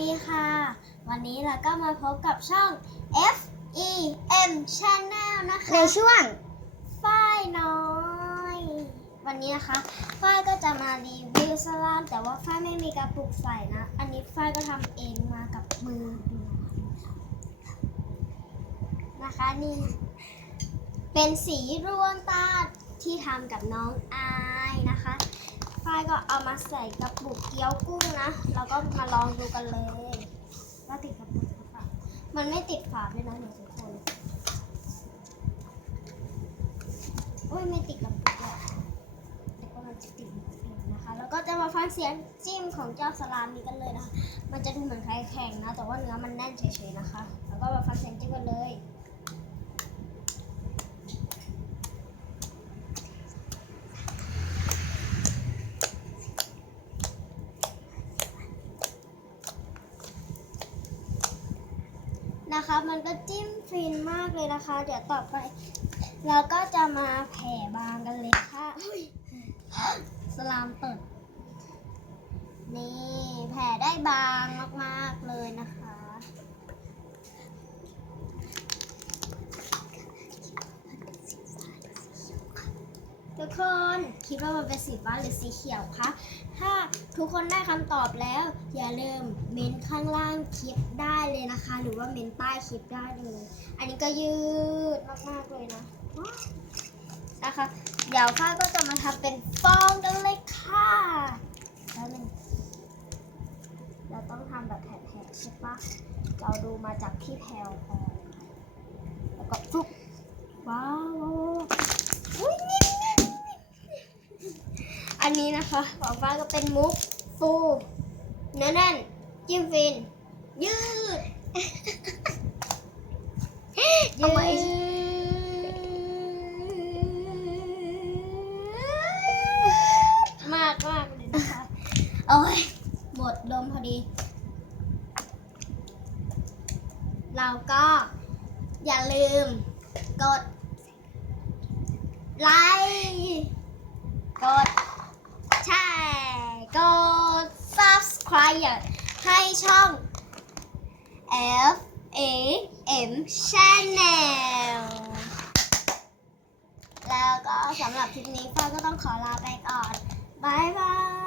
ดีค่ะ วันนี้เราก็มาพบกับช่อง F E M Channel นะในคะช่วงฝ้ายน้อย วันนี้นะคะฝ้ายก็จะมารีวิวสลามแต่ว่าฝ้ายไม่มีกระปุกใส่นะ อันนี้ฝ้ายก็ทำเองมากับมือนะคะนี่เป็นสีรวงตาที่ทำกับน้องอายนะคะฝ้าย ก็เอามาใส่กระปุกเกี๊ยวกุ้งนะ แล้วก็มาลองดูกันเลยว่าติดกระปุกหรือเปล่ามันไม่ติดฝาด้วยนะเดี๋ยวทุกคนโอ้ยไม่ติดกระปุกเลยแต่ก็มันจะติดนะคะ แล้วก็จะมาฟังเสียงจิ้มของเจ้าสลามนี้กันเลยนะคะ มันจะดูเหมือนไข่แข็งนะ แต่ว่าเนื้อมันแน่นเฉยๆนะคะ แล้วก็มาฟังเสียงจิ้มกันเลย นะคะ มันก็จิ้มฟินมากเลยนะคะ เดี๋ยวต่อไปเราก็จะมาแผ่บางกันเลยค่ะอุ๊ยสลามเปิด นี่แผ่ได้บางมากๆเลยนะคะ ทุกคนคิดว่ามันเป็นสีฟ้าหรือสีเขียวคะถ้า ทุกคนได้คำตอบแล้ว อย่าลืมเมนข้างล่างคลิปได้เลยนะคะ หรือว่าเมนใต้คลิปได้เลย อันนี้ก็ยืดมากๆเลยนะนะคะ เดี๋ยวข้าก็จะมาทำเป็นฟองกันเลยค่ะแล้วหนึ่งเราต้องทำแบบแผ่นๆใช่ปะเราดูมาจากพี่แพลวพอแล้วก็ฟุ๊บว้าวอุ้ยนิ่ อันนี้นะคะของฟ้าก็เป็นมุกฟูเนื้อแน่นจิ้มฟิน ยืดเอาไว้มากมากเลยนะคะโอ้ยหมดลมพอดี เราก็อย่าลืมกดไลค์กดแชร์กด subscribe ให้ช่อง F A M Channel แล้วก็สำหรับคลิปนี้ฟ้าก็ต้องขอลาไปก่อน บายบาย